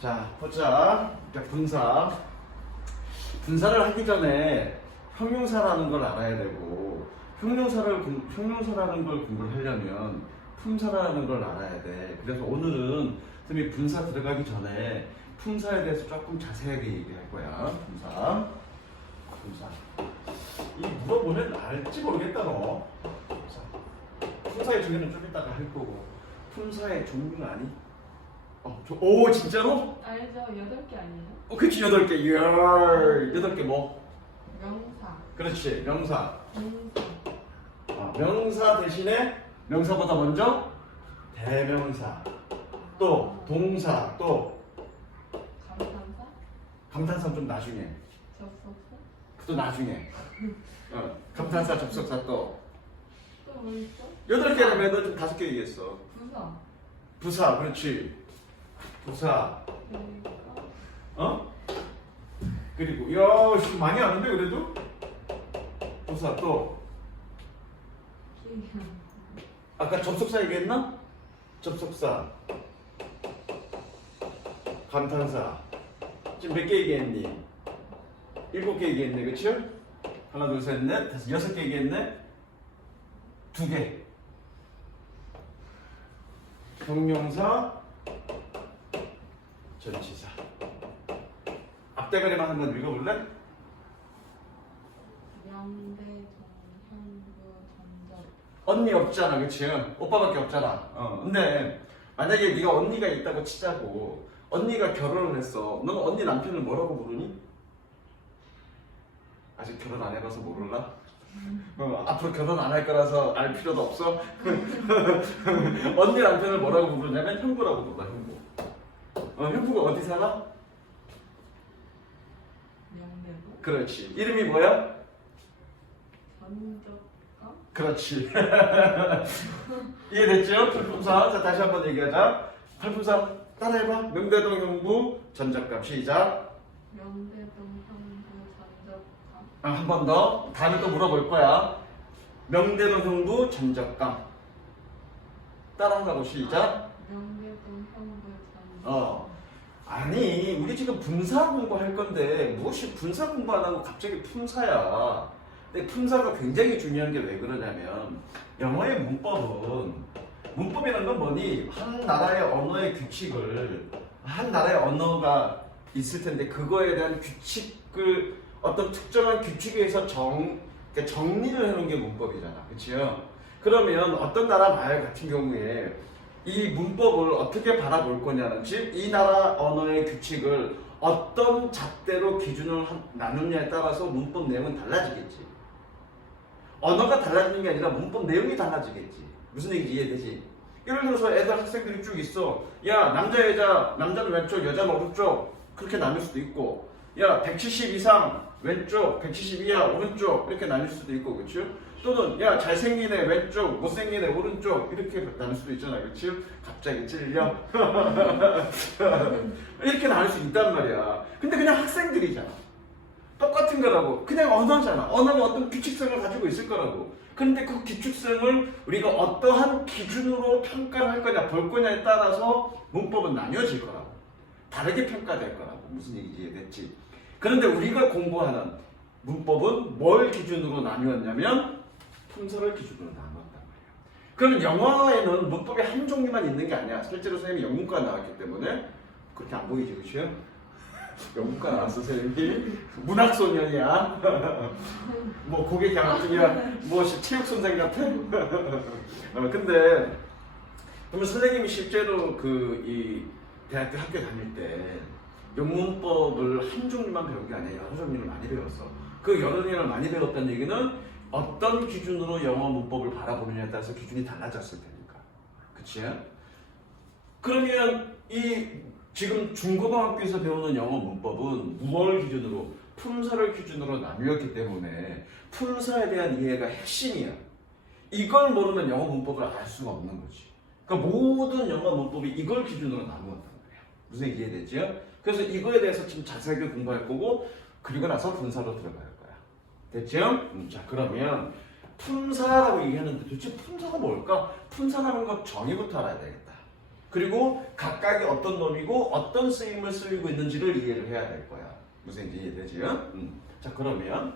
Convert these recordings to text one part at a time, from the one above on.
자, 보자. 자, 분사. 분사를 하기 전에 형용사라는 걸 알아야 되고, 형용사라는 걸 공부를 하려면 품사라는 걸 알아야 돼. 그래서 오늘은 선생님이 분사 들어가기 전에 품사에 대해서 조금 자세하게 얘기할 거야. 분사. 이 물어보면 알지 모르겠다, 너. 품사의 종류는 좀 이따가 할 거고. 품사의 종류는 아니? 오, 진짜로? 알죠? 8개 아니에요? 그치, 8개. 8개 뭐? 명사, 그렇지, 명사. 동사, 명사 대신에 명사보다 먼저 대명사. 또 동사, 또 감탄사, 감탄사 좀 나중에. 접속사, 그것도 나중에. 감탄사, 접속사 또. 또 뭐 있죠? 8개라면 너 좀 5개 얘기했어. 부사, 부사, 그렇지. 부사. 그리고 야, 씨, 많이 아는데 그래도? 부사 또. 기억, 아까 접속사 얘기했나? 접속사. 감탄사. 지금 몇 개 얘기했니? 7개 얘기했네, 그치? 하나, 둘, 셋, 넷, 다섯, 6개 얘기했네? 2개. 형용사, 전치사. 앞대가리만 한번 읽어볼래? 명대, 정형부, 전적. 언니 없잖아, 그치? 오빠밖에 없잖아. 근데 만약에 네가 언니가 있다고 치자고, 언니가 결혼을 했어. 넌 언니 남편을 뭐라고 부르니? 아직 결혼 안 해봐서 모를라? 앞으로 결혼 안 할 거라서 알 필요도 없어? 언니 남편을 뭐라고 부르냐면 형부라고 불러, 형부. 형부가 어디 살아? 명대부, 그렇지. 이름이 뭐야? 전적감, 그렇지. 이해됐죠? 탈품사. 자, 다시 한번 얘기하자. 탈품사 따라해봐. 명대동 형부 전적감. 시작. 명대동, 형부, 전적감, 한 번 더. 다음에 또 물어볼 거야. 명대동 형부 전적감. 따라하라고. 시작. 명대동, 형부, 전적. 아니, 우리 지금 분사 공부할 건데 무엇이 분사 공부 안 하고 갑자기 품사야. 근데 품사가 굉장히 중요한 게 왜 그러냐면, 영어의 문법이라는 건 뭐니? 한 나라의 언어의 규칙을, 한 나라의 언어가 있을 텐데 그거에 대한 규칙을, 어떤 특정한 규칙에 의해서 그러니까 정리를 해놓은 게 문법이잖아, 그치요? 그러면 어떤 나라 말 같은 경우에 이 문법을 어떻게 바라볼 거냐는, 즉 이 나라 언어의 규칙을 어떤 잣대로 기준을 나누냐에 따라서 문법 내용은 달라지겠지. 언어가 달라지는 게 아니라 문법 내용이 달라지겠지. 무슨 얘기인지 이해되지? 예를 들어서 애들, 학생들이 쭉 있어. 야, 남자 여자, 남자는 왼쪽, 여자는 오른쪽, 그렇게 나눌 수도 있고, 야, 170 이상 왼쪽, 170 이하 오른쪽, 이렇게 나눌 수도 있고, 그렇죠? 또는 야, 잘생긴 애 왼쪽, 못생긴 애 오른쪽, 이렇게 나눌 수도 있잖아, 그렇죠? 갑자기 찔려. 이렇게 나눌 수 있단 말이야. 근데 그냥 학생들이잖아. 똑같은 거라고. 그냥 언어잖아. 언어는 어떤 규칙성을 가지고 있을 거라고. 그런데 그 규칙성을 우리가 어떠한 기준으로 평가를 할 거냐, 볼 거냐에 따라서 문법은 나뉘어질 거라고. 다르게 평가될 거라고. 무슨 얘기인지 이해됐지? 그런데 우리가 공부하는 문법은 뭘 기준으로 나뉘었냐면 품사를 기준으로 나눴단 말이야. 그러면 영어에는 문법이 한 종류만 있는 게 아니야. 실제로 선생님이 영문과 나왔기 때문에 그렇게 안 보이지, 그치요? 영문과 나왔어, 선생님이. 문학소년이야. 뭐 고개 갸우뚱이야. 무엇이 체육선생 같아? 근데 그러면 선생님이 실제로 이 대학교 학교 다닐 때 영문법을 한 종류만 배운 게 아니라 여러 종류를 많이 배웠어. 그 여러 종류를 많이 배웠다는 얘기는 어떤 기준으로 영어 문법을 바라보느냐에 따라서 기준이 달라졌을 테니까. 그치? 그러면 지금 중고등학교에서 배우는 영어 문법은 무엇을 기준으로? 품사를 기준으로 나뉘었기 때문에 품사에 대한 이해가 핵심이야. 이걸 모르면 영어 문법을 알 수가 없는 거지. 그러니까 모든 영어 문법이 이걸 기준으로 나누었단 말이야. 무슨 얘기 이해되죠? 그래서 이거에 대해서 좀 자세하게 공부할 거고, 그리고 나서 분사로 들어갈 거야. 됐죠? 자, 그러면 품사라고 얘기하는데 도대체 품사가 뭘까? 품사라는 것 정의부터 알아야 되겠다. 그리고 각각이 어떤 놈이고 어떤 쓰임을 쓰이고 있는지를 이해를 해야 될 거야. 무슨 이해되지? 자 그러면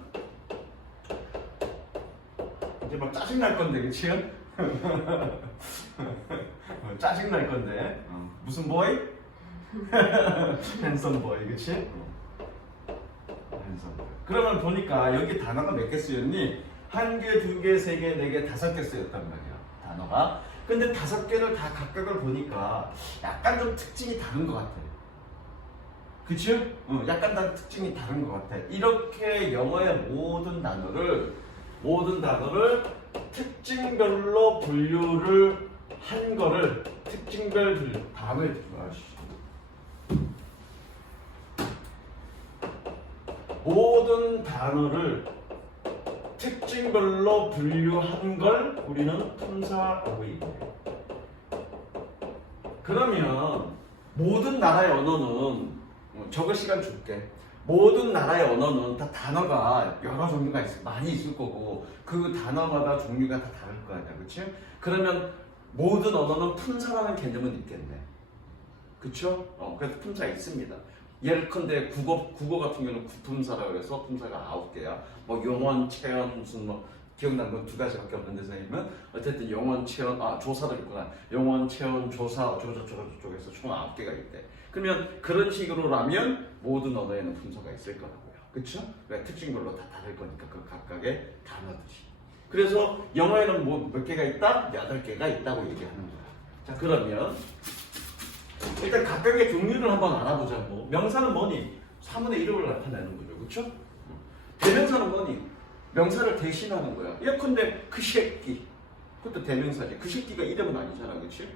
이제 막 짜증 날 건데 그치? 짜증 날 건데 무슨 보이? 핸섬 보이 그치? 핸섬 보이. 그러면 보니까 여기 단어가 몇 개 쓰였니? 한 개, 두 개, 세 개, 네 개, 다섯 개 쓰였단 말이야 단어가. 근데 다섯 개를 다 각각을 보니까 약간 좀 특징이 다른 것 같아. 그치? 약간 다 특징이 다른 것 같아. 이렇게 영어의 모든 단어를 특징별로 분류를 한 거를 특징별 분류. 다음에 모든 단어를 특징별로 분류한 걸 우리는 품사라고 얘기해요. 그러면 모든 나라의 언어는 적을 시간 줄게. 모든 나라의 언어는 다 단어가 여러 종류가 많이 있을 거고 그 단어마다 종류가 다 다를 거 아니야, 그렇지? 그러면 모든 언어는 품사라는 개념은 있겠네, 그렇죠? 그래서 품사 있습니다. 예컨대 국어 같은 경우는 구품사라고 해서 품사가 9개야. 뭐 용언, 체언 무슨 뭐 기억나는 건 2가지밖에 없는데 선생님은 어쨌든 용언, 체언, 조사도 있구나. 용언, 체언, 조사, 어쩌고저쩌고저쩌고해서 총 9개가 있대. 그러면 그런 식으로라면 모든 언어에는 품사가 있을 거라고요. 그쵸? 왜? 특징별로 다 다를 거니까 그 각각의 단어들이. 그래서 영어에는 뭐 몇 개가 있다? 8개가 있다고 얘기하는 거야. 자 그러면 일단 각각의 종류를 한번 알아보자고. 명사는 뭐니? 사문의 이름을 나타내는 거죠. 그쵸? 대명사는 뭐니? 명사를 대신하는 거야. 예컨대 그 새끼. 그것도 대명사지. 그 새끼가 이름은 아니잖아. 그치?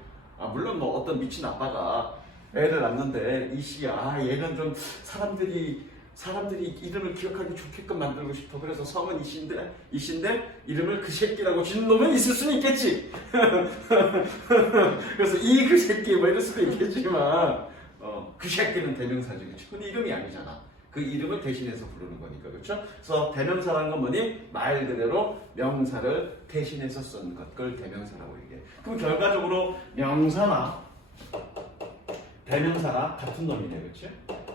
물론 뭐 어떤 미친 아빠가 애를 낳는데 이 씨야 얘는 좀 사람들이 이름을 기억하기 좋게끔 만들고 싶어. 그래서 성은 이씨인데 이름을 그 새끼라고 짓는 놈은 있을 수는 있겠지. 그래서 이 그 새끼 뭐 이럴 수도 있겠지만 그 새끼는 대명사지. 그치? 근데 이름이 아니잖아. 그 이름을 대신해서 부르는 거니까. 그렇죠? 그래서 대명사라는 건 뭐니? 말 그대로 명사를 대신해서 쓴 것. 그걸 대명사라고 얘기해. 그럼 결과적으로 명사나 대명사가 같은 놈이네. 그렇지?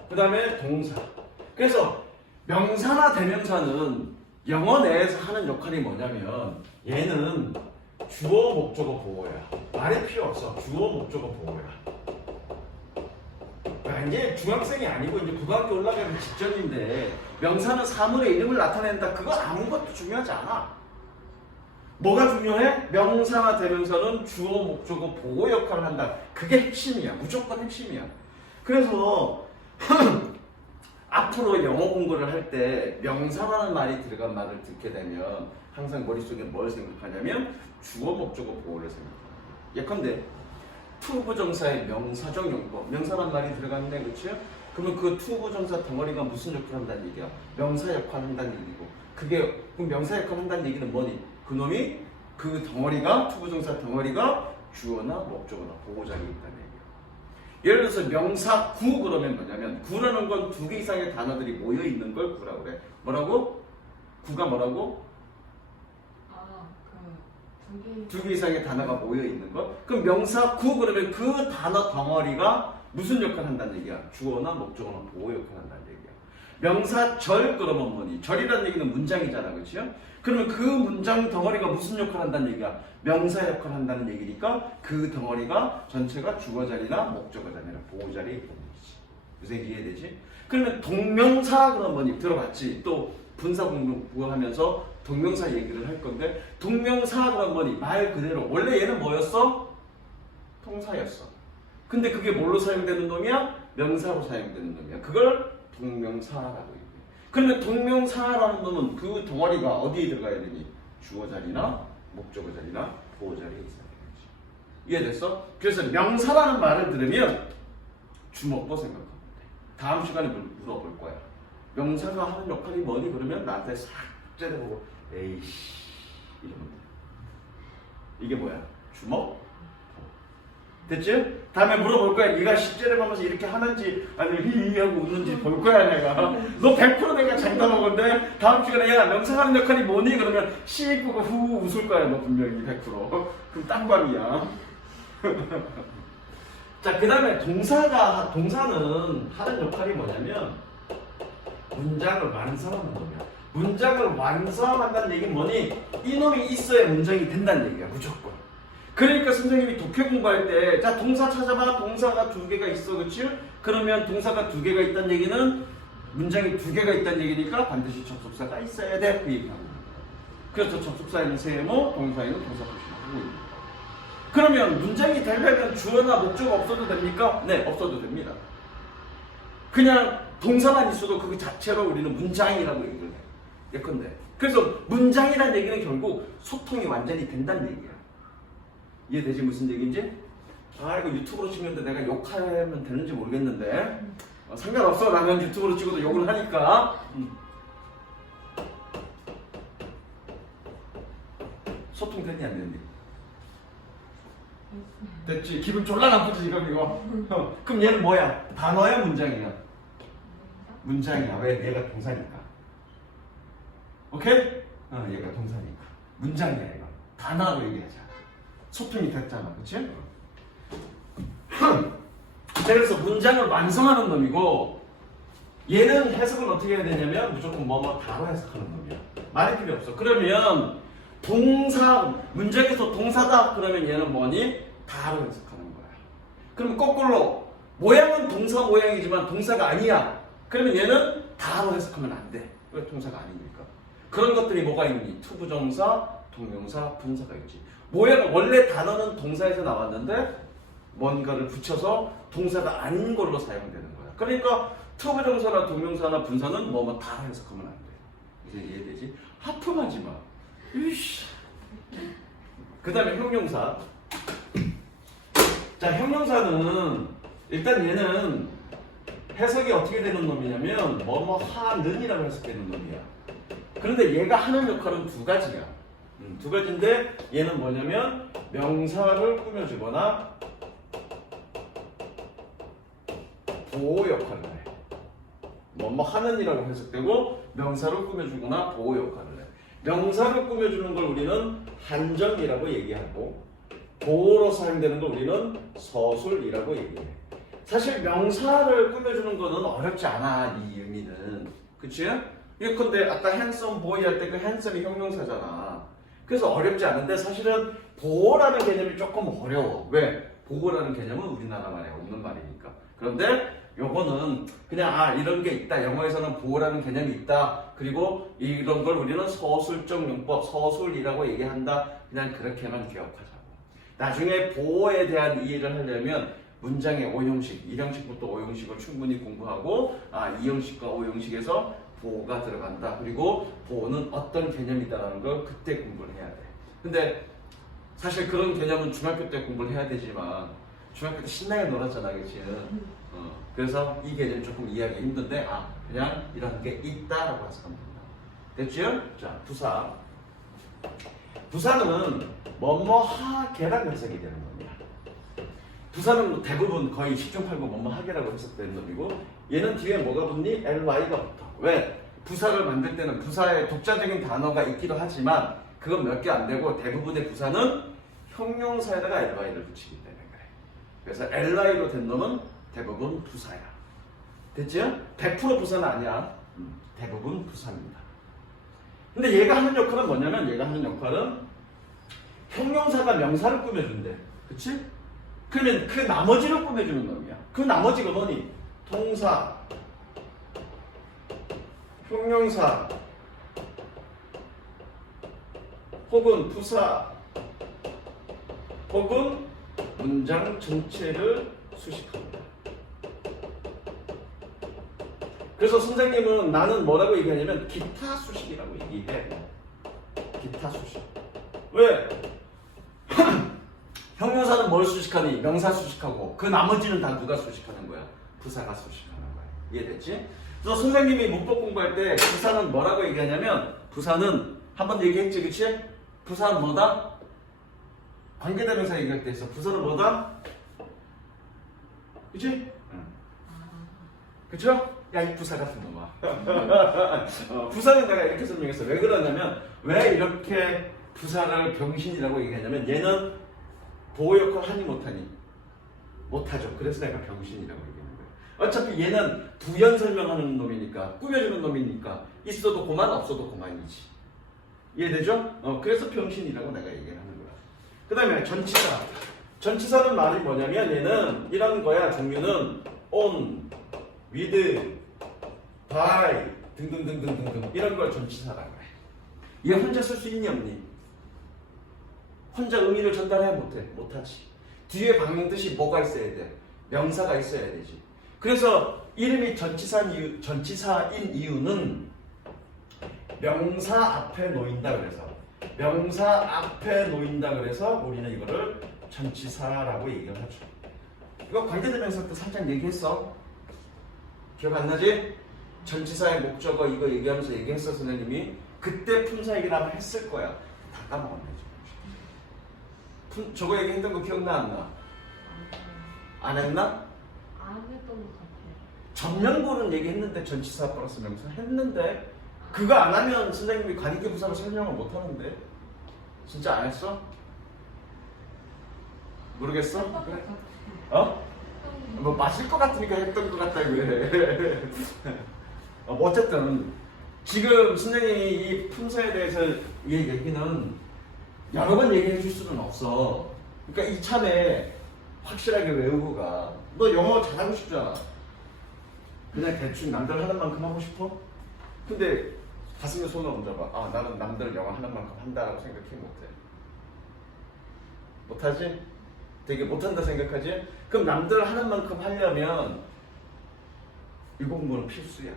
그 다음에 동사. 그래서 명사나 대명사는 영어 내에서 하는 역할이 뭐냐면 얘는 주어 목적어 보호야. 말이 필요 없어. 주어 목적어 보호야. 이게 중학생이 아니고 이제 고등학교 올라가기 직전인데 명사는 사물의 이름을 나타낸다. 그거 아무것도 중요하지 않아. 뭐가 중요해? 명사나 대명사는 주어 목적어 보호 역할을 한다. 그게 핵심이야. 무조건 핵심이야. 그래서 앞으로 영어 공부를 할 때 명사라는 말이 들어간 말을 듣게 되면 항상 머릿속에 뭘 생각하냐면 주어 목적어 보호를 생각해. 예컨대 투부정사의 명사적 용법. 명사란 말이 들어갔네. 그렇죠? 그러면 그 투부정사 덩어리가 무슨 역할을 한다는 얘기야? 명사 역할을 한다는 얘기고. 그럼 명사 역할을 한다는 얘기는 뭐니? 그놈이 그 덩어리가 투부정사 덩어리가 주어나 목적어나 보호자리에 있다는 얘기야. 예를 들어서 명사 구 그러면 뭐냐면 구라는 건 2개 이상의 단어들이 모여 있는 걸 구라고 그래. 뭐라고? 구가 뭐라고? 두 개 이상의 단어가 모여 있는 거. 그럼 명사 구 그러면 그 단어 덩어리가 무슨 역할을 한다는 얘기야? 주어나 목적어나 보호 역할을 한다는 얘기야. 명사 절 그러면 뭐니? 절이라는 얘기는 문장이잖아. 그렇죠? 그러면 그 문장 덩어리가 무슨 역할을 한다는 얘기야? 명사 역할을 한다는 얘기니까 그 덩어리가 전체가 주어 자리나 목적어 자리나 보호 자리에 있다는 얘기지. 무슨 이해되지? 그러면 동명사 그러면 뭐니? 들어봤지? 또 분사 공부하면서 동명사 얘기를 할 건데 동명사 그러면 뭐니? 말 그대로 원래 얘는 뭐였어? 통사였어. 근데 그게 뭘로 사용되는 놈이야? 명사로 사용되는 놈이야. 그걸 동명사라고 얘기해. 그러면 동명사라는 놈은 그 덩어리가 어디에 들어가야 되니? 주어 자리나 목적어 자리나 보호 자리에 있어야 되겠지. 이해됐어? 그래서 명사라는 말을 들으면 주먹보 생각하면 돼. 다음 시간에 물어볼 거야. 명사가 하는 역할이 뭐니? 그러면 나한테 싹 째려보고 에이씨 이러면 돼. 이게 뭐야? 주먹? 됐지? 다음에 물어볼 거야. 네가 째려보면서 이렇게 하는지 아니면 히히 하고 웃는지 볼 거야 내가. 너 100% 내가 장담한 건데 다음 시간에 야 명사가 하는 역할이 뭐니? 그러면 씩 보고 후 웃을 거야 너 분명히 100%. 그럼 딴광이야. 자, 그 다음에 동사는 하는 역할이 뭐냐면 문장을 완성하는 놈이야. 문장을 완성한다는 얘기는 뭐니? 이놈이 있어야 문장이 된다는 얘기야, 무조건. 그러니까 선생님이 독해 공부할 때, 자, 동사 찾아봐. 동사가 2개가 있어, 그치? 그러면 동사가 2개가 있다는 얘기는 문장이 2개가 있다는 얘기니까 반드시 접속사가 있어야 돼. 그 얘기하고 있는 거야. 그래서 접속사에는 세모, 동사에는 동사 표시를 하고 있는 거야. 그러면 문장이 되려면 주어나 목적 없어도 됩니까? 네, 없어도 됩니다. 그냥 동사만 있어도 그 자체로 우리는 문장이라고 얘기를 해. 예컨대. 그래서 문장이라는 얘기는 결국 소통이 완전히 된다는 얘기야. 이해되지 무슨 얘기인지? 아, 이거 유튜브로 찍는데 내가 욕하면 되는지 모르겠는데 상관없어. 나는 유튜브로 찍어도 욕을 하니까. 소통 됐니 안 됐니? 됐지? 기분 졸라 나쁘지 지금 이거. 그럼 얘는 뭐야? 단어야 문장이야? 문장이야. 왜? 얘가 동사니까. 오케이? 얘가 동사니까. 문장이야 이거. 단어로 얘기하자. 소통이 됐잖아. 그치? 자, 그래서 문장을 완성하는 놈이고 얘는 해석을 어떻게 해야 되냐면 무조건 뭐뭐 다로 해석하는 놈이야. 말이 필요 없어. 그러면 동사, 문장에서 동사다 그러면 얘는 뭐니? 다로 해석하는 거야. 그럼 거꾸로 모양은 동사 모양이지만 동사가 아니야. 그러면 얘는 다로 해석하면 안 돼. 왜? 동사가 아니니까. 그런 것들이 뭐가 있니? 투부정사, 동명사, 분사가 있지. 모양, 원래 단어는 동사에서 나왔는데 뭔가를 붙여서 동사가 아닌 걸로 사용되는 거야. 그러니까 투부정사나 동명사나 분사는 뭐뭐 다 해석하면 안 돼. 이제 이해되지? 하품하지 마. 이씨. 그 다음에 형용사. 자, 형용사는 일단 얘는 해석이 어떻게 되는 놈이냐면 뭐뭐 하는이라고 해석되는 놈이야. 그런데 얘가 하는 역할은 2가지야. 2가지인데 얘는 뭐냐면 명사를 꾸며주거나 보호 역할을 해. 뭐뭐 하는이라고 해석되고 명사를 꾸며주거나 보호 역할을 해. 명사를 꾸며주는 걸 우리는 한정이라고 얘기하고 보호로 사용되는 걸 우리는 서술이라고 얘기해. 사실 명사를 꾸며주는 거는 어렵지 않아. 이 의미는. 그치? 예컨대 아까 핸섬 보이 할 때 그 핸섬이 형용사잖아. 그래서 어렵지 않은데 사실은 보호라는 개념이 조금 어려워. 왜? 보호라는 개념은 우리나라 말에 없는 말이니까. 그런데 요거는 그냥 이런 게 있다. 영어에서는 보호라는 개념이 있다. 그리고 이런 걸 우리는 서술적 용법, 서술이라고 얘기한다. 그냥 그렇게만 기억하자고. 나중에 보호에 대한 이해를 하려면 문장의 5형식, 1형식부터 5형식을 충분히 공부하고 2형식과 5형식에서 보호가 들어간다. 그리고 보호는 어떤 개념이다라는 걸 그때 공부를 해야 돼. 근데 사실 그런 개념은 중학교 때 공부를 해야 되지만 중학교 때 신나게 놀았잖아, 그치? 그래서 이 개념이 조금 이해하기 힘든데 그냥 이런 게 있다라고 해석하면 된다. 됐죠? 자, 부사. 부사는 뭐뭐하게라고 해석이 되는 겁니다. 부사는 대부분 거의 10중 8구 뭐뭐하게라고 해석되는 놈이고 얘는 뒤에 뭐가 붙니? ly가 붙어. 왜? 부사를 만들 때는 부사에 독자적인 단어가 있기도 하지만 그건 몇 개 안 되고 대부분의 부사는 형용사에다가 ly를 붙이기 때문에 그래. 그래서 ly로 된 놈은 대부분 부사야. 됐죠? 100% 부사는 아니야. 대부분 부사입니다. 근데 얘가 하는 역할은 뭐냐면 얘가 하는 역할은 형용사가 명사를 꾸며준대. 그치? 그러면 그 나머지를 꾸며주는 놈이야. 그 나머지가 뭐니? 동사, 형용사, 혹은 부사, 혹은 문장 전체를 수식합니다. 그래서 선생님은 나는 뭐라고 얘기하냐면 기타 수식이라고 얘기해. 기타 수식. 왜? 형용사는 뭘 수식하니? 명사 수식하고 그 나머지는 다 누가 수식하는 거야? 부사가 수식하는 거야. 이해됐지? 그래서 선생님이 문법 공부할 때 부사는 뭐라고 얘기하냐면 부사는 한번 얘기했지, 그치? 부사는 뭐다? 관계대명사 얘기할 때 있어. 부사는 뭐다? 그치? 그쵸? 야, 이 부사 같은 놈아. 부사는 내가 이렇게 설명했어. 왜 그러냐면 왜 이렇게 부사를 병신이라고 얘기하냐면 얘는 보호 역할 하니 못하니? 못하죠. 그래서 내가 병신이라고 얘기하는 거예요. 어차피 얘는 부연 설명하는 놈이니까, 꾸며주는 놈이니까 있어도 고만 없어도 고만이지. 이해되죠? 그래서 병신이라고 내가 얘기를 하는 거야. 그 다음에 전치사. 전치사는 말이 뭐냐면 얘는 이런 거야. 종류는 on, with, by 등등등등등등 이런 걸 전치사라고 해. 얘 혼자 쓸 수 있니 없니? 혼자 의미를 전달해 못해? 못하지. 뒤에 박는 뜻이 뭐가 있어야 돼? 명사가 있어야 되지. 그래서 이름이 전치사인 이유는 명사 앞에 놓인다 그래서 명사 앞에 놓인다 그래서 우리는 이거를 전치사라고 얘기를 하죠. 이거 관계대명사 때 살짝 얘기했어. 기억 안 나지? 전치사의 목적어 이거 얘기하면서 얘기했어 선생님이. 그때 품사 얘기를 아마 했을 거야. 다 까먹었네 지금. 저거 얘기했던 거 기억나 안 나? 안 했나? 안 했던 것 같아요. 전면부는 얘기했는데 전치사 플러스 명사 했는데 그거 안 하면 선생님이 관계부사로 설명을 못 하는데 진짜 안 했어? 모르겠어? 했던 것 그래? 같아요. 어? 뭐 마실 것 같으니까 했던 것 같다 왜? 어쨌든 지금 선생님이 이 품사에 대해서 이 얘기는 여러 번 얘기해 줄 수는 없어. 그러니까 이참에 확실하게 외우고 가. 너 영어 잘하고 싶잖아. 그냥 대충 남들 하는 만큼 하고 싶어? 근데 가슴에 손을 얹어봐. 아 나는 남들 영어 하는 만큼 한다라고 생각해 못해. 못하지? 되게 못한다 생각하지? 그럼 남들 하는 만큼 하려면 이거 공부는 필수야.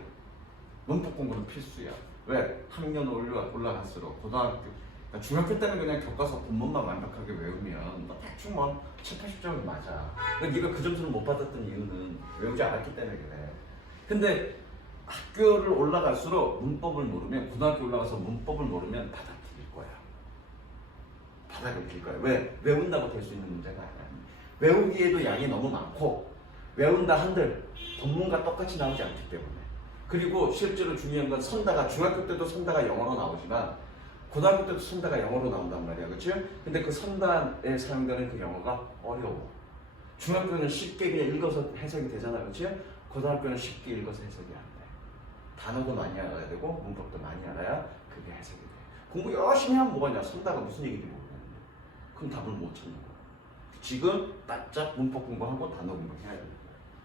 문법 공부는 필수야. 왜? 학년 올라갈수록 고등학교, 중학교 때는 그냥 교과서 본문만 완벽하게 외우면 뭐 대충 뭐 7, 80점은 맞아. 근데 네가 그 점수를 못 받았던 이유는 외우지 않았기 때문에 그래. 근데 학교를 올라갈수록 문법을 모르면, 고등학교 올라가서 문법을 모르면 바닥일 거야. 바닥일 거야. 왜? 외운다고 될 수 있는 문제가 아니야. 외우기에도 양이 너무 많고 외운다 한들 본문과 똑같이 나오지 않기 때문에. 그리고 실제로 중요한 건 선다가, 중학교 때도 선다가 영어로 나오지만 고등학교 때도 선다가 영어로 나온단 말이야. 그치? 근데 그 선다에 사용되는 그 영어가 어려워. 중학교는 쉽게 그냥 읽어서 해석이 되잖아. 그치? 고등학교는 쉽게 읽어서 해석이 안 돼. 단어도 많이 알아야 되고 문법도 많이 알아야 그게 해석이 돼. 공부 열심히 하면 뭐가냐? 선다가 무슨 얘기인지 모르겠는데 그럼 답을 못 찾는 거야. 지금 바짝 문법 공부하고 단어 공부해야 돼.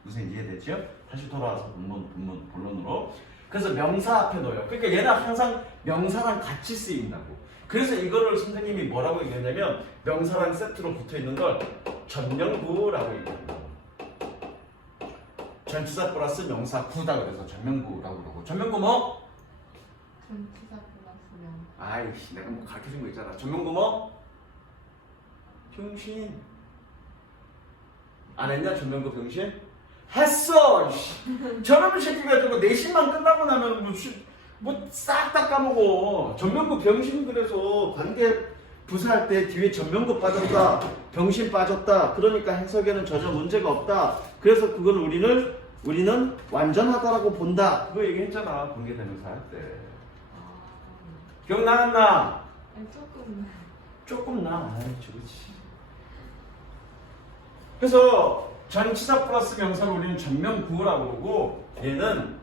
무슨 이해되죠? 다시 돌아와서 본론으로. 그래서 명사 앞에 놓여요. 그러니까 얘는 항상 명사랑 같이 쓰인다고. 그래서 이거를 선생님이 뭐라고 얘기했냐면 명사랑 세트로 붙어 있는 걸 전명구라고 얘기합니다. 전치사 플러스 명사 구다 그래서 전명구라고 그러고. 전명구 뭐? 전치사 플러스 명. 아이씨 내가 뭐 가르쳐준 거 있잖아. 전명구 뭐? 병신. 안 했냐 전명구 병신? 했어! 저놈의 새끼가 저거 내신만 끝나고 나면 뭐 싹 다 까먹어. 전명구 병신. 그래서 관계 부사할 때 뒤에 전명구 빠졌다, 병신 빠졌다. 그러니까 해석에는 전혀 문제가 없다. 그래서 그건 우리는 완전하다라고 본다. 그거 얘기했잖아 관계대명사 할 때. 기억나 안 나? 아니, 조금. 조금 나. 아이 저거지. 그래서 전치사 플러스 명사를 우리는 전명구라고 그러고 얘는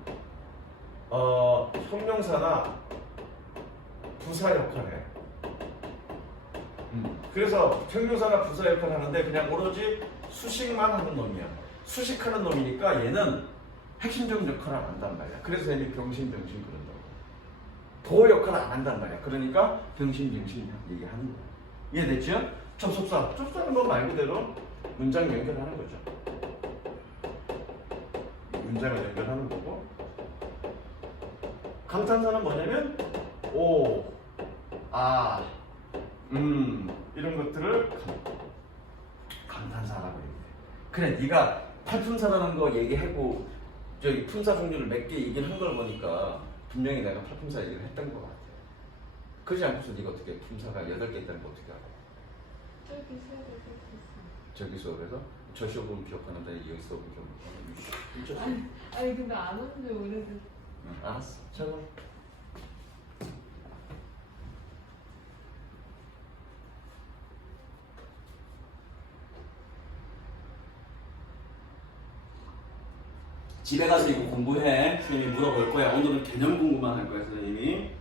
형용사나 부사 역할을 해. 그래서 형용사나 부사 역할을 하는데 그냥 오로지 수식만 하는 놈이야. 수식하는 놈이니까 얘는 핵심적인 역할을 안 한단 말이야. 그래서 얘는 병신 그런다고. 보호 역할을 안 한단 말이야. 그러니까 병신 얘기하는 거야. 이해됐죠? 접속사는 뭐 말 그대로 문장 연결하는 거죠. 문장을 연결하는 거고. 감탄사는 뭐냐면 오, 아, 이런 것들을 감탄사라고 얘기해. 그래, 네가 팔품사라는 거 얘기하고 저기 품사 종류를 몇 개 얘기를 한 걸 보니까 분명히 내가 팔품사 얘기를 했던 것 같아. 그러지 않고서 네가 어떻게 품사가 8개 있다는 거 어떻게 알아? 저기 수업을 했었어. 저기 수업에서? 저 수업은 기억하는데 여기 수업은 좀 아니 근데 안 한 지 오래됐어. 알았어. 저거 집에 가서 이거 공부해. 선생님이 물어볼 거야. 오늘은 개념 공부만 할 거야, 선생님이.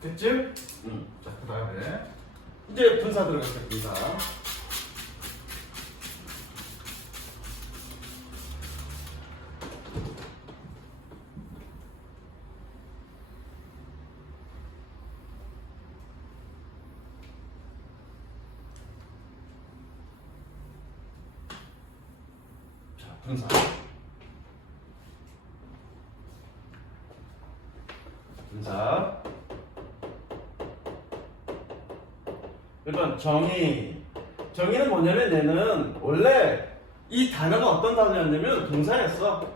됐지? 응. 자, 그 다음에 이제 분사 들어갈게요, 분사. 자, 분사. 분사. 일단 정의는 뭐냐면 얘는 원래 이 단어가 어떤 단어였냐면 동사였어.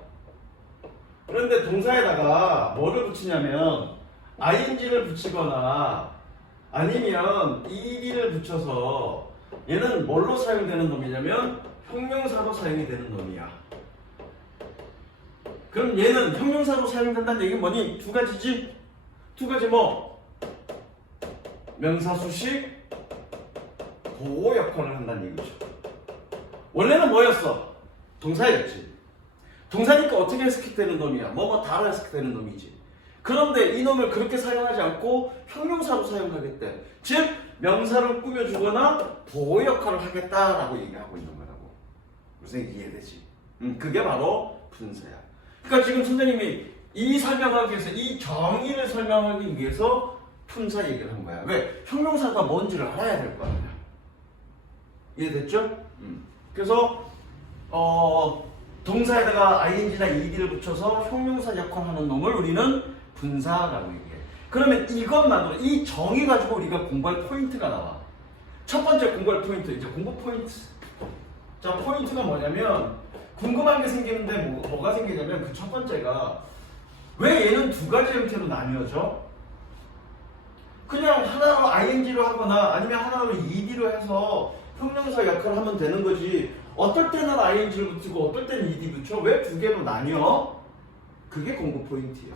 그런데 동사에다가 뭐를 붙이냐면 ing를 붙이거나 아니면 ed를 붙여서 얘는 뭘로 사용되는 놈이냐면 형용사로 사용이 되는 놈이야. 그럼 얘는 형용사로 사용된다는 얘기는 뭐니? 두 가지지? 두 가지 뭐? 명사 수식 보호 역할을 한다는 얘기죠. 원래는 뭐였어? 동사였지. 동사니까 어떻게 해석되는 놈이야? 뭐뭐 다로 해석되는 놈이지. 그런데 이 놈을 그렇게 사용하지 않고 형용사로 사용하겠대. 즉 명사를 꾸며주거나 보호 역할을 하겠다라고 얘기하고 있는 거라고. 무슨 이해되지? 그게 바로 분사야. 그러니까 지금 선생님이 이 설명하기 위해서 이 정의를 설명하기 위해서 분사 얘기를 한 거야. 왜? 형용사가 뭔지를 알아야 될 거 아니야. 이해됐죠? 그래서 동사에다가 ing나 ed를 붙여서 형용사 역할을 하는 놈을 우리는 분사라고 얘기해. 그러면 이것만으로 이 정의 가지고 우리가 공부할 포인트가 나와. 첫 번째 공부할 포인트, 이제 공부 포인트. 자, 포인트가 뭐냐면 궁금한 게 생기는데 뭐가 생기냐면 그 첫 번째가 왜 얘는 두 가지 형태로 나뉘어져? 그냥 하나로 ing로 하거나 아니면 하나로 ed로 해서 형용사 역할을 하면 되는 거지. 어떨 때는 ing를 붙이고 어떨 때는 ed 붙여? 왜 두 개로 나뉘어? 그게 공부 포인트야.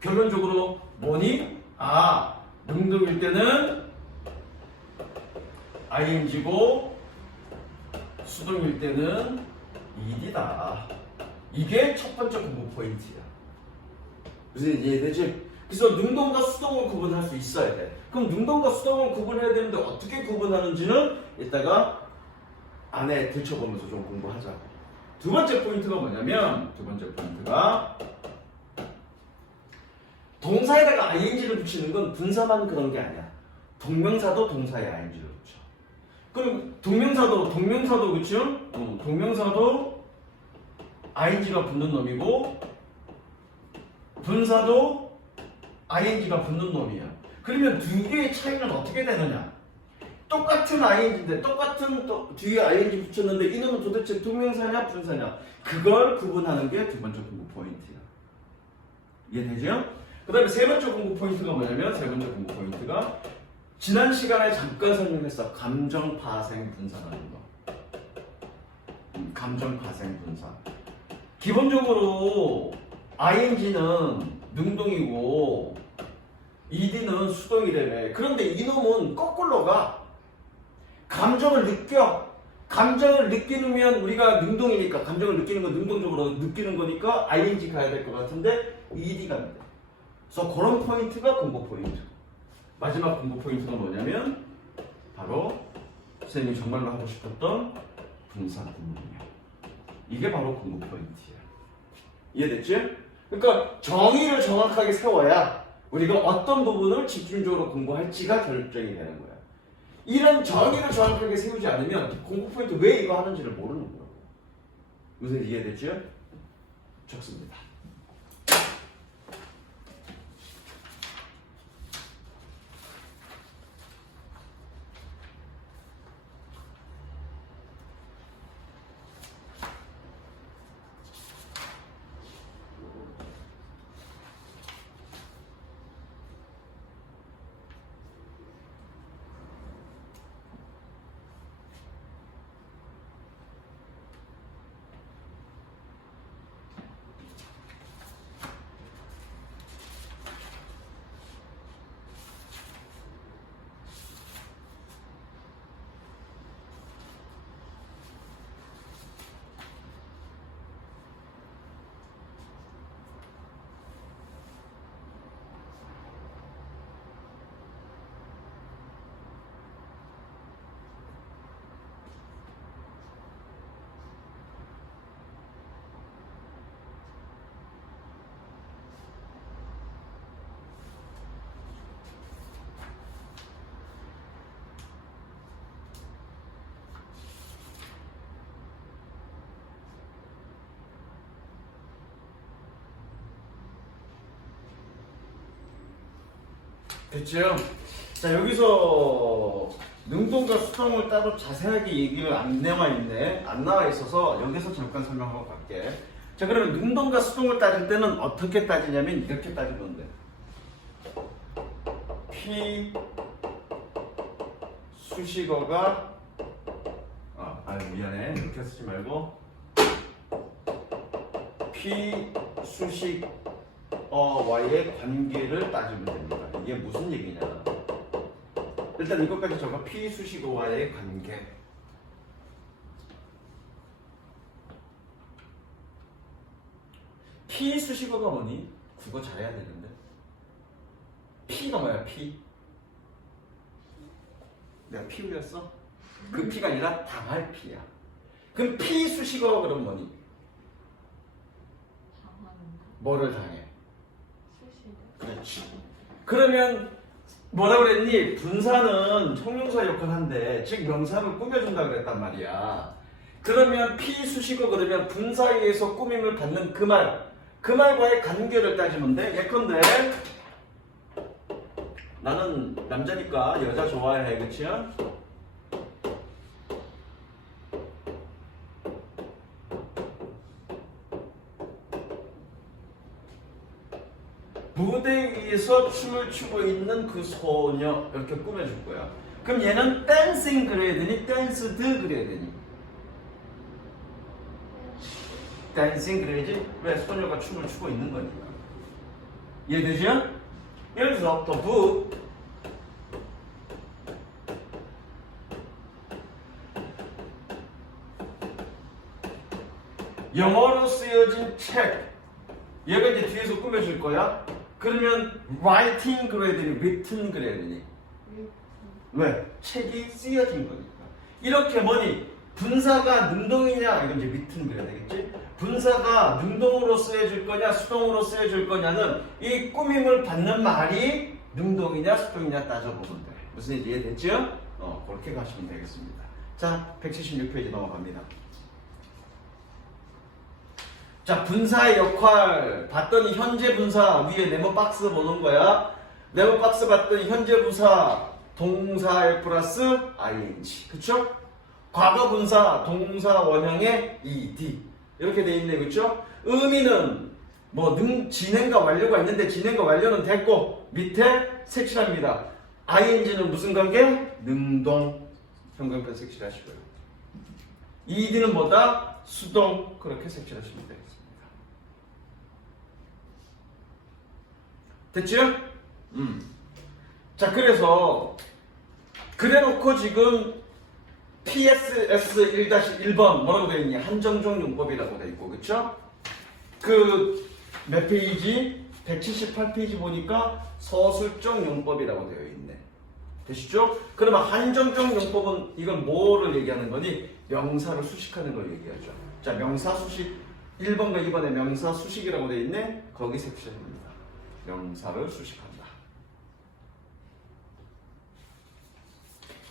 결론적으로 뭐니? 능동일 때는 ing고 수동일 때는 ed다. 이게 첫 번째 공부 포인트야. 무슨 이해되지? 그래서 능동과 수동을 구분할 수 있어야 돼. 그럼 능동과 수동을 구분해야 되는데 어떻게 구분하는지는 이따가 안에 들춰보면서 좀 공부하자. 두 번째 포인트가 뭐냐면 동사에다가 ing를 붙이는 건 분사만 그런 게 아니야. 동명사도 동사에 ing를 붙여. 그럼 동명사도 그쵸? 동명사도 ing가 붙는 놈이고 분사도 ing가 붙는 놈이야. 그러면 두 개의 차이는 어떻게 되느냐? 똑같은 ing인데 똑같은 또 뒤에 ing 붙였는데 이놈은 도대체 동명사냐 분사냐? 그걸 구분하는 게 두 번째 공부 포인트야. 이해되죠? 그 다음에 세 번째 공부 포인트가 뭐냐면 세 번째 공부 포인트가 지난 시간에 잠깐 설명했어. 감정 파생 분사라는 거. 감정 파생 분사. 기본적으로 ing는 능동이고 ed는 수동이라며. 그런데 이놈은 거꾸로 가. 감정을 느껴. 감정을 느끼면 우리가 능동이니까 감정을 느끼는 건 능동적으로 느끼는 거니까 ing 가야 될 것 같은데 ed가 안 돼. 그래서 그런 포인트가 공부 포인트. 마지막 공부 포인트가 뭐냐면 바로 선생님이 정말로 하고 싶었던 분사 구문이야. 이게 바로 공부 포인트야. 이해됐지? 그러니까 정의를 정확하게 세워야 우리가 어떤 부분을 집중적으로 공부할지가 결정이 되는 거야. 이런 정의를 정확하게 세우지 않으면 공부 포인트 왜 이거 하는지를 모르는 거라고. 무슨 이해됐죠? 좋습니다. 됐죠? 자, 여기서 능동과 수동을 따로 자세하게 얘기를 안 나와 있네. 안 나와 있어서 여기서 잠깐 설명하고 갈게. 자, 그러면 능동과 수동을 따질 때는 어떻게 따지냐면 이렇게 따지면 돼. P 수식어가 미안해. 이렇게 쓰지 말고 P 수식어와의 관계를 따지면 됩니다. 이게 무슨 얘기냐? 일단 이것까지 적어. P 수식어와의 관계. P 수식어가 뭐니? 국어 잘해야 되는데. P가 뭐야? P. 내가 P우였어? 그 P가 아니라 당할 P야. 그럼 P 수식어가 그럼 뭐니? 당하는 거. 뭐를 당해? 수식어. 그렇지. 그러면 뭐라 그랬니? 분사는 형용사 역할을 한데 즉 명사를 꾸며준다 그랬단 말이야. 그러면 P 수식어 그러면 분사에 의해서 꾸밈을 받는 그 말과의 관계를 따지면 돼. 예컨대 나는 남자니까 여자 좋아해, 그치? 무대 위에서 춤을 추고 있는 그 소녀 이렇게 꾸며줄 거야. 그럼 얘는 댄싱 그래야 되니 댄스드 그래야 되니? 댄싱 그래야지. 왜? 소녀가 춤을 추고 있는 거니까. 이해되죠? 예를 들어서 the book 영어로 쓰여진 책 얘가 이제 뒤에서 꾸며줄 거야. 그러면 writing 그래야 되니 written 그래야 되니? 왜? 책이 쓰여진 거니까. 이렇게 뭐니? 분사가 능동이냐? 이건 이제 written 그래야 되겠지? 분사가 능동으로 쓰여질 거냐 수동으로 쓰여질 거냐는 이 꾸밈을 받는 말이 능동이냐 수동이냐 따져보면 돼. 무슨 얘기 이해됐죠? 그렇게 가시면 되겠습니다. 자, 176페이지 넘어갑니다. 자, 분사의 역할 봤더니 현재 분사 위에 네모 박스 보는 거야. 네모 박스 봤더니 현재 분사 동사 플러스 ing. 그쵸? 과거 분사 동사 원형의 ed. 이렇게 돼 있네. 그쵸? 의미는 뭐 진행과 완료가 있는데 진행과 완료는 됐고 밑에 색칠합니다. ing는 무슨 관계? 능동. 형광펜 색칠하시고요. ed는 뭐다? 수동. 그렇게 색칠하시면 되겠습니다. 됐죠? 자, 그래놓고 지금 PSS 1-1번 뭐라고 되어 있니? 한정종 용법이라고 되어 있고, 그쵸? 몇 페이지? 178페이지 보니까 서술적 용법이라고 되어 있네. 되시죠? 그러면 한정종 용법은 이건 뭐를 얘기하는 거니? 명사를 수식하는 걸 얘기하죠. 자, 명사 수식 1번과 2번에 명사 수식이라고 되어 있네. 거기 섹션입니다. 명사를 수식한다.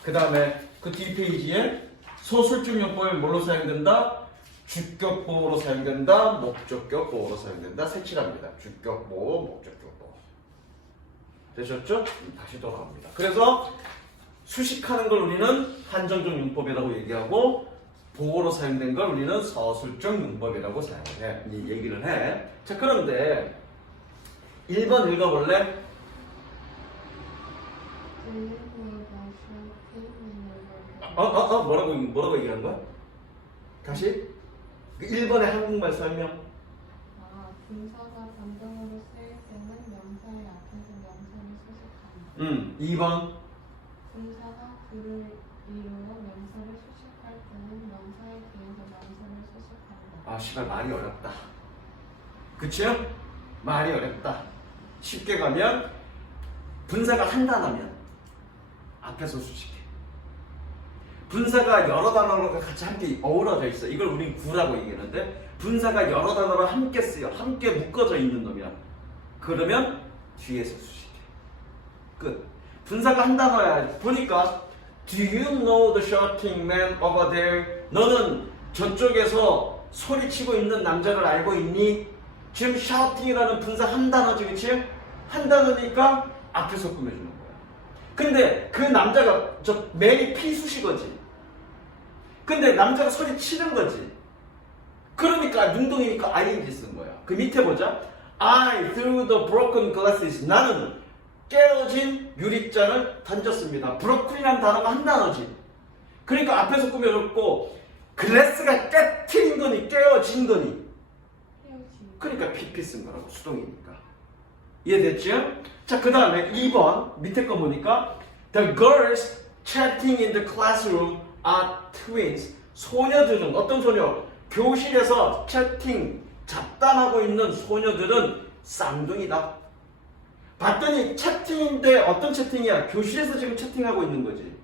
그 다음에 그 뒷페이지에 소술적 용법이 뭘로 사용된다? 주격보호로 사용된다. 목적격 보호로 사용된다. 색칠합니다. 주격 보호, 목적격 보호. 되셨죠? 다시 돌아갑니다. 그래서 수식하는 걸 우리는 한정적 용법이라고 얘기하고 보호로 사용된 걸 우리는 서술적 용법이라고 얘기를 해. 자, 그런데 1번 읽어볼래? 뭐라고 얘기하는 거야? 다시? 1번의 한국말 설명. 분사가 단정으로 쓰일 때는 명사의 앞에서 명사를 수식한다. 2번. 분사가 그를 이루어 명사를 수식할 때는 명사에 대해서 명사를 수식한다. 아, 씨발 말이 어렵다. 그치요? 말이 어렵다. 쉽게 가면 분사가 한 단어면 앞에서 수식해. 분사가 여러 단어가 같이 함께 어우러져 있어. 이걸 우린 구라고 얘기하는데 분사가 여러 단어로 함께 쓰여. 함께 묶어져 있는 놈이야. 그러면 뒤에서 수식해. 끝. 분사가 한 단어야. 보니까 Do you know the shouting man over there? 너는 저쪽에서 소리치고 있는 남자를 알고 있니? 지금 shouting이라는 분사 한 단어지, 그치? 한 단어니까 앞에서 꾸며주는 거야. 근데 그 남자가 맨이 피수식어지. 근데 남자가 소리 치는 거지. 그러니까 능동이니까 ing 쓴 거야. 그 밑에 보자. I threw the broken glasses. 나는 깨어진 유리잔을 던졌습니다. 브로큰이라는 단어가 한 단어지. 그러니까 앞에서 꾸며줬고 글래스가 깨트린 거니 깨어진 거니. 그러니까 PP 쓴 거라고. 수동이니까. 이해됐죠? 자, 그 다음에 2번 밑에 거 보니까 The girls chatting in the classroom are twins. 소녀들은 어떤 소녀? 교실에서 채팅, 잡담하고 있는 소녀들은 쌍둥이다. 봤더니 채팅인데 어떤 채팅이야? 교실에서 지금 채팅하고 있는 거지.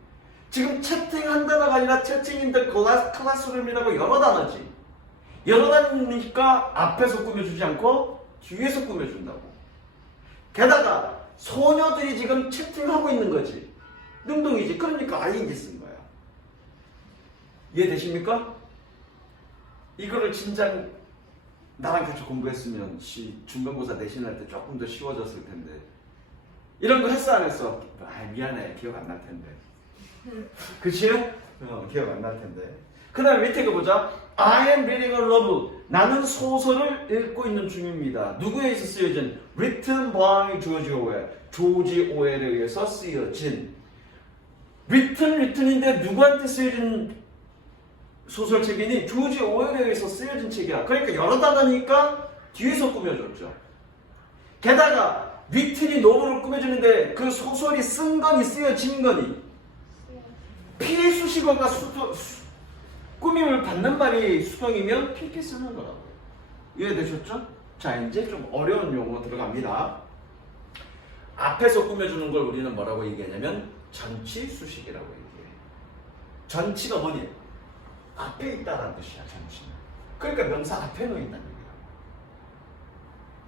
지금 채팅한 단어가 아니라 채팅인데 클래스룸이라고 여러 단어지. 여러 단어니까 앞에서 꾸며주지 않고 뒤에서 꾸며준다고. 게다가 소녀들이 지금 채팅하고 있는 거지. 능동이지. 그러니까 ing 쓴 거야. 이해되십니까? 이거를 진작 나랑 같이 공부했으면 중간고사 내신할 때 조금 더 쉬워졌을 텐데. 이런 거 했어 안 했어? 아, 미안해. 기억 안 날 텐데. 그치? 기억 안 날 텐데. 그 다음에 밑에 거 보자. I am reading a novel. 나는 소설을 읽고 있는 중입니다. 누구에 의해서 쓰여진? Written by George Orwell. 조지 오웰에 의해서 쓰여진. written인데 누구한테 쓰여진 소설책이니? 조지 오웰에 의해서 쓰여진 책이야. 그러니까 여러 단어니까 뒤에서 꾸며줬죠. 게다가 written이 노블을 꾸며주는데 그 소설이 쓴 거니 쓰여진 거니? 피수식어가 꾸밈을 받는 말이 수동이면 PP 쓰는 거라고요. 이해되셨죠? 자, 이제 좀 어려운 용어 들어갑니다. 앞에서 꾸며주는 걸 우리는 뭐라고 얘기하냐면 전치 수식이라고 얘기해. 전치가 뭐니? 앞에 있다라는 뜻이야, 전치는. 그러니까 명사 앞에 놓인다는 얘기야.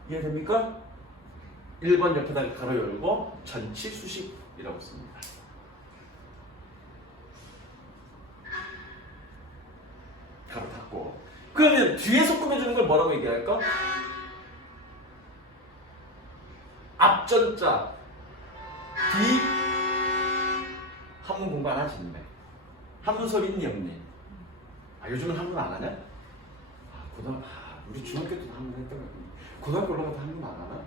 이해됩니까? 1번 옆에다 가로 열고 전치 수식이라고 씁니다. 가로 닫고 그러면 뒤에서 꾸며주는 걸 뭐라고 얘기할까? 앞전자 뒤 한문 공부 안 하지 네. 한문 소리 있니 없니? 아 요즘은 한문 안 하냐? 우리 중학교 때도 한문 했던 거 같은데 고등학교 올라가도 한문 안 하나?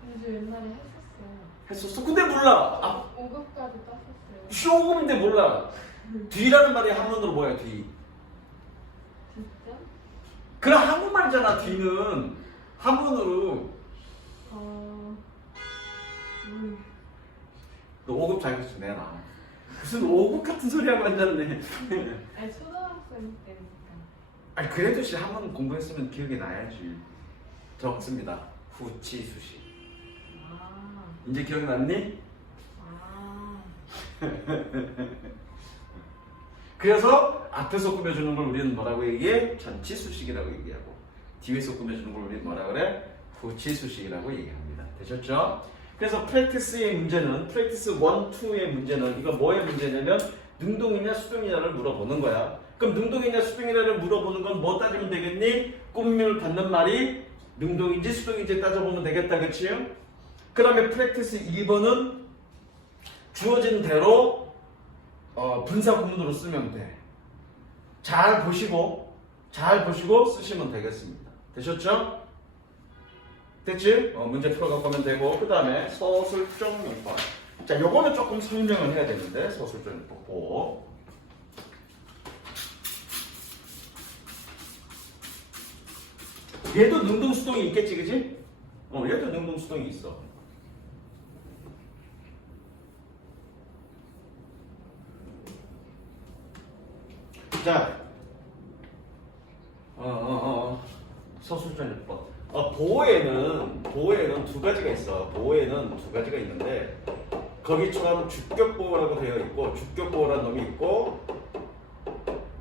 근데 옛날에 했었어요. 했었어? 근데 몰라. 아, 5급까지 땄었어요. 쇼금인데 몰라. 뒤라는 말이 한문으로 뭐야 뒤? 진짜? 그럼 한국말이잖아 뒤는 한문으로. 음. 너 5급 자격증 내놔. 무슨 5급 같은 소리 하고 앉았네. 아니 초등학생 때니까. 아니 그래도 씨 한번 공부했으면 기억이 나야지. 적습니다. 후치수식. 아. 이제 기억났니? 아. 그래서 앞에서 꾸며주는 걸 우리는 뭐라고 얘기해? 전치수식이라고 얘기하고 뒤에서 꾸며주는 걸 우리는 뭐라 그래? 후치수식이라고 얘기합니다. 되셨죠? 그래서 프랙티스의 문제는 프랙티스 1, 2의 문제는 이거 뭐의 문제냐면 능동이냐 수동이냐를 물어보는 거야. 그럼 능동이냐 수동이냐를 물어보는 건 뭐 따지면 되겠니? 꾸밈을 받는 말이 능동인지 수동인지 따져보면 되겠다. 그치? 그 다음에 프랙티스 2번은 주어진 대로 분사 구문으로 쓰면 돼. 잘 보시고 쓰시면 되겠습니다. 되셨죠? 됐지? 문제 풀어갖고 하면 되고 그 다음에 서술적 용법. 자, 요거는 조금 설명을 해야 되는데 서술적 용법 보고 얘도 능동수동이 있겠지, 그지? 얘도 능동수동이 있어. 자, 서술적 용법. 보호에는 두 가지가 있어. 보호에는 두 가지가 있는데 거기처럼 주격보호라고 되어 있고 주격보호라는 놈이 있고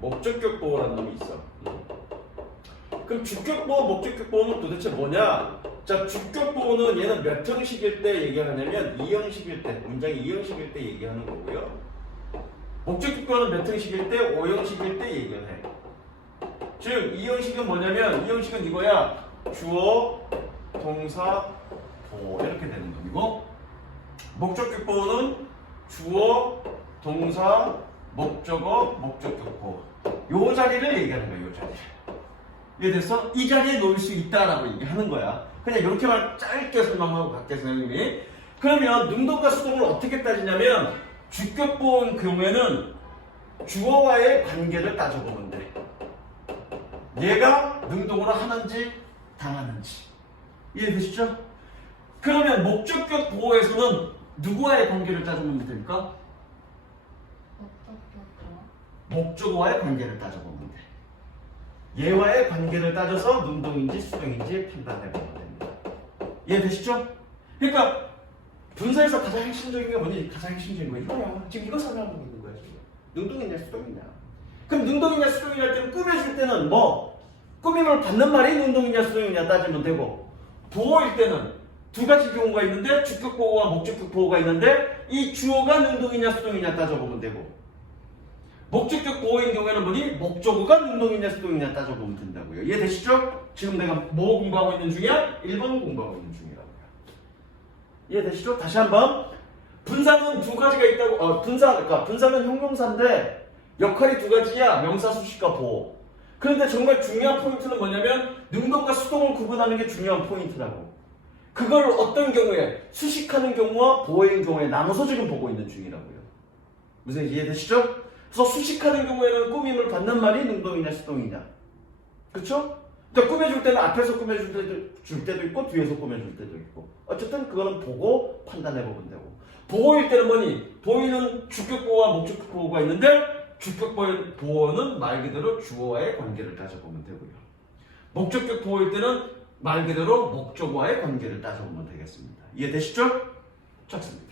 목적격보호라는 놈이 있어. 그럼 주격보호, 목적격보호는 도대체 뭐냐? 자, 주격보호는 얘는 몇 형식일 때 얘기하냐면 2형식일 때, 문장이 2형식일 때 얘기하는 거고요. 목적격보호는 몇 형식일 때, 5형식일 때 얘기를 해. 즉, 2형식은 뭐냐면 2형식은 이거야. 주어, 동사, 보호 이렇게 되는 놈이고 목적격보호는 주어, 동사, 목적어, 목적격보호 요 자리를 얘기하는 거야. 요 자리. 이해됐어? 이 자리에 놓을 수 있다라고 얘기하는 거야. 그냥 이렇게만 짧게 설명하고 갈게 선생님이. 그러면 능동과 수동을 어떻게 따지냐면 주격보호인 경우에는 주어와의 관계를 따져보면 돼. 얘가 능동으로 하는지 당하는지. 이해되시죠? 그러면 목적격 보호에서는 누구와의 관계를 따져보면 됩니까? 목적어와의 관계를 따져보면 돼. 얘와의 관계를 따져서 능동인지 수동인지 판단해보면 됩니다. 이해되시죠? 그러니까 분사에서 가장 핵심적인 게 뭐니? 가장 핵심적인 거 이거야. 지금 이거 설명하고 있는 거야. 지금. 능동이냐 수동이냐. 그럼 능동이냐 수동이냐 할 때는 꾸며줄 때는 뭐? 꾸밈을 받는 말이 능동이냐 수동이냐 따지면 되고 보호일 때는 두 가지 경우가 있는데 주격 보호와 목적격 보호가 있는데 이 주어가 능동이냐 수동이냐 따져보면 되고 목적격 보호인 경우에는 뭐니? 목적어가 능동이냐 수동이냐 따져보면 된다고요. 이해되시죠? 지금 내가 뭐 공부하고 있는 중이야? 1번 공부하고 있는 중이라고요. 이해되시죠? 다시 한번 분사는 두 가지가 있다고 분사는 형용사인데 역할이 두 가지야. 명사, 수식과 보호. 그런데 정말 중요한 포인트는 뭐냐면 능동과 수동을 구분하는 게 중요한 포인트라고. 그걸 어떤 경우에 수식하는 경우와 보호인 경우에 나눠서 지금 보고 있는 중이라고요. 무슨 이해되시죠? 그래서 수식하는 경우에는 꾸밈을 받는 말이 능동이냐 수동이냐. 그쵸? 그러니까 꾸며줄 때는 앞에서 꾸며줄 때도 있고 뒤에서 꾸며줄 때도 있고 어쨌든 그거는 보고 판단해보면 되고 보호일 때는 뭐니? 보호는 주격보호와 목적보호가 있는데 주격보호는 말 그대로 주어와의 관계를 따져보면 되고요. 목적격 보호일 때는 말 그대로 목적어와의 관계를 따져보면 되겠습니다. 이해되시죠? 좋습니다.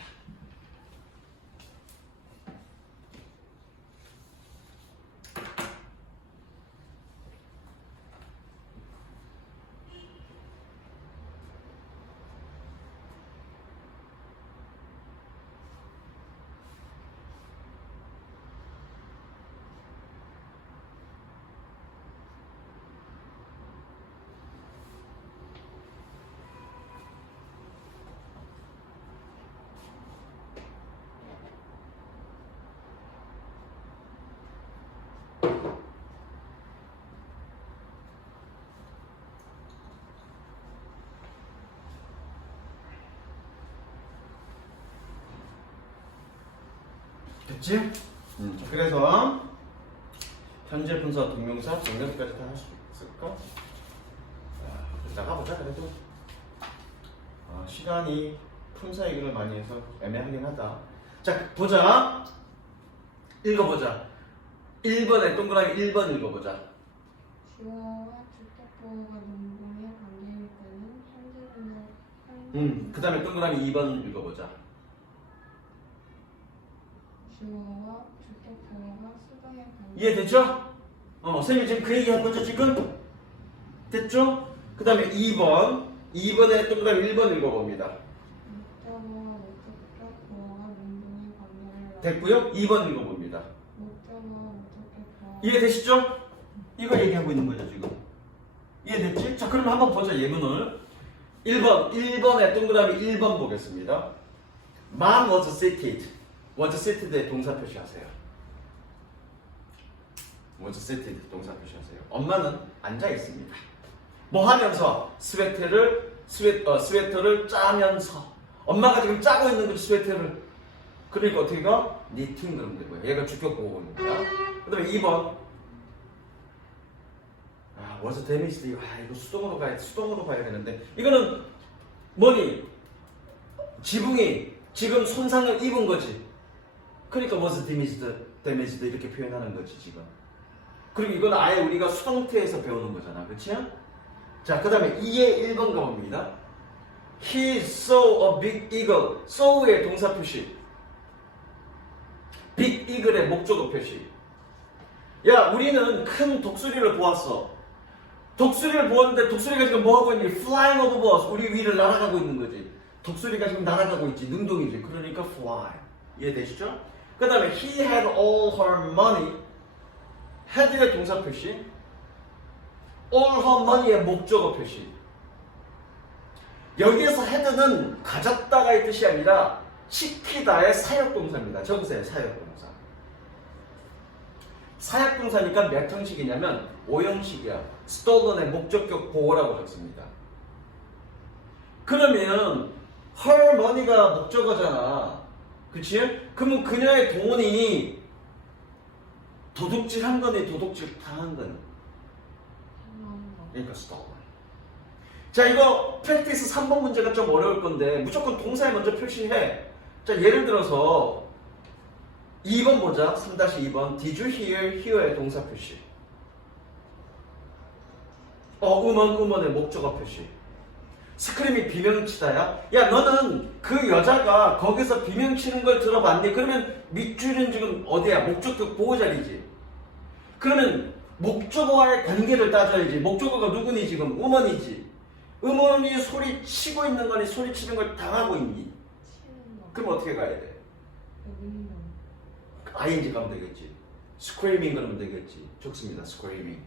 됐지? 그래서 현재 분사, 동명사, 정렬까지 다 할 수 있을까? 나가보자 그래도. 시간이 품사 얘기를 많이 해서 애매하긴 하다. 자 보자. 읽어보자. 1번에 동그라미 1번 읽어보자. 주어와 주격보호가 농공에 관계일 때는 현재 분사 그 다음에 동그라미 2번 읽어보자. 주어와 주격보호가 수동에 관계 이해됐죠? 선생님이 지금 그 얘기 한 거죠 지금? 됐죠? 그 다음에 2번에 동그라미 1번 읽어봅니다. 목적어와 목적격보호가 농공에 관계를 됐고요? 2번 읽어봅니다. 목적어와 목적격보호가 이해되시죠? 이거 얘기하고 있는 거죠 지금. 이해됐지? 자 그럼 한번 보자 예문을. 1번에 동그라미 1번 보겠습니다. Mom was seated. was seated에 동사 표시하세요. was seated 동사 표시하세요. 엄마는 앉아 있습니다. 뭐 하면서? 스웨터를 짜면서. 엄마가 지금 짜고 있는 거지 스웨터를. 그러니까 어떻게 가? 니팅 그러면 되고요. 얘가 주격 보고 있는 거야. 그 다음에 2번. was damaged. 이거 수동으로 봐야 되는데. 이거는 뭐니? 지붕이 지금 손상을 입은 거지. 그러니까 was damaged 이렇게 표현하는 거지 지금. 그리고 이건 아예 우리가 수동태에서 배우는 거잖아. 그치? 자, 그 다음에 2의 1번 가봅니다. He saw a big eagle. saw의 동사 표시. big eagle의 목적어 표시. 야, 우리는 큰 독수리를 보았어. 독수리를 보았는데 독수리가 지금 뭐 하고 있니? Flying over us. 우리 위를 날아가고 있는 거지. 독수리가 지금 날아가고 있지. 능동이지. 그러니까 fly. 이해되시죠? 그 다음에 he had all her money. had의 동사 표시. all her money의 목적어 표시. 여기에서 had는 가졌다가의 뜻이 아니라 시키다의 사역동사입니다. 적으세요. 사역동사. 사역동사니까 몇 형식이냐면 5형식이야. stolen의 목적격 보호라고 적습니다. 그러면 her money가 목적어잖아. 그치? 그러면 그녀의 돈이 도둑질 한 거니 도둑질 당한 거니? 그러니까 stolen. 자, 이거 practice 3번 문제가 좀 어려울 건데 무조건 동사에 먼저 표시해. 자, 예를 들어서 2번 보자. 3-2번. Did you hear? hear의 동사 표시. 음원의 목적어 표시. 스크림이 비명치다야? 야, 너는 그 여자가 거기서 비명치는 걸 들어봤니? 그러면 밑줄은 지금 어디야? 목적격 보호 자리지. 그러면 목적어와의 관계를 따져야지. 목적어가 누구니 지금? 음원이지. 음원이 소리치고 있는 거니 소리치는 걸 당하고 있니? 치는 거 그럼 어떻게 가야 돼? 음성 ing 가면 되겠지. screaming 그러면 되겠지. 좋습니다. screaming.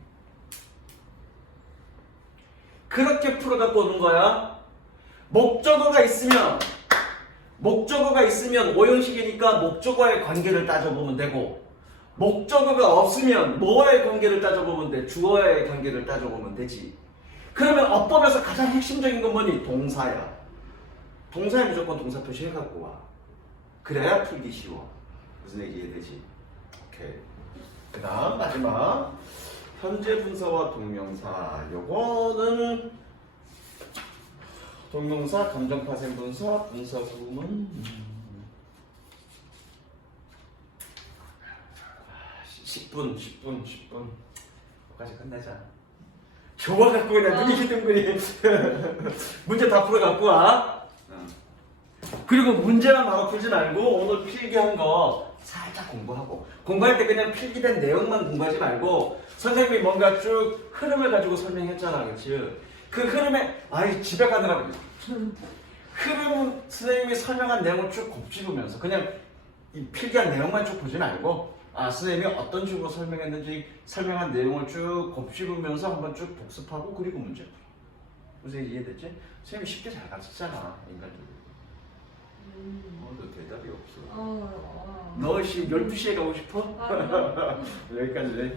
그렇게 풀어갖고 오는 거야. 목적어가 있으면 5형식이니까 목적어와의 관계를 따져보면 되고, 목적어가 없으면 뭐와의 관계를 따져보면 돼? 주어와의 관계를 따져보면 되지. 그러면 어법에서 가장 핵심적인 건 뭐니? 동사야. 동사에 무조건 동사 표시해갖고 와. 그래야 풀기 쉬워. 무슨 얘기 이해되지? 오케이. 그 다음 마지막 현재 분사와 동명사. 요거는 동명사, 감정파생 분사, 분사 소문. 10분. 까지 끝내자. 좋아갖고 그냥 눈이 히든거리. 문제 다 풀어갖고 와. 그리고 문제만 바로 풀지 말고 오늘 필기한 거 살짝 공부할 때 그냥 필기된 내용만 공부하지 말고 선생님이 뭔가 쭉 흐름을 가지고 설명했잖아. 그치? 그 흐름에 집에 가느라고 흐름 선생님이 설명한 내용을 쭉 곱씹으면서 그냥 이 필기한 내용만 쭉 보지 말고 선생님이 어떤 식으로 설명했는지 설명한 내용을 쭉 곱씹으면서 한번 쭉 복습하고 그리고 문제 풀어. 무슨 이해됐지? 선생님이 쉽게 잘 가르치잖아. 인간적으로. 너 대답이 없어. 너 12시에 가고 싶어? 맞아. 여기까지 해.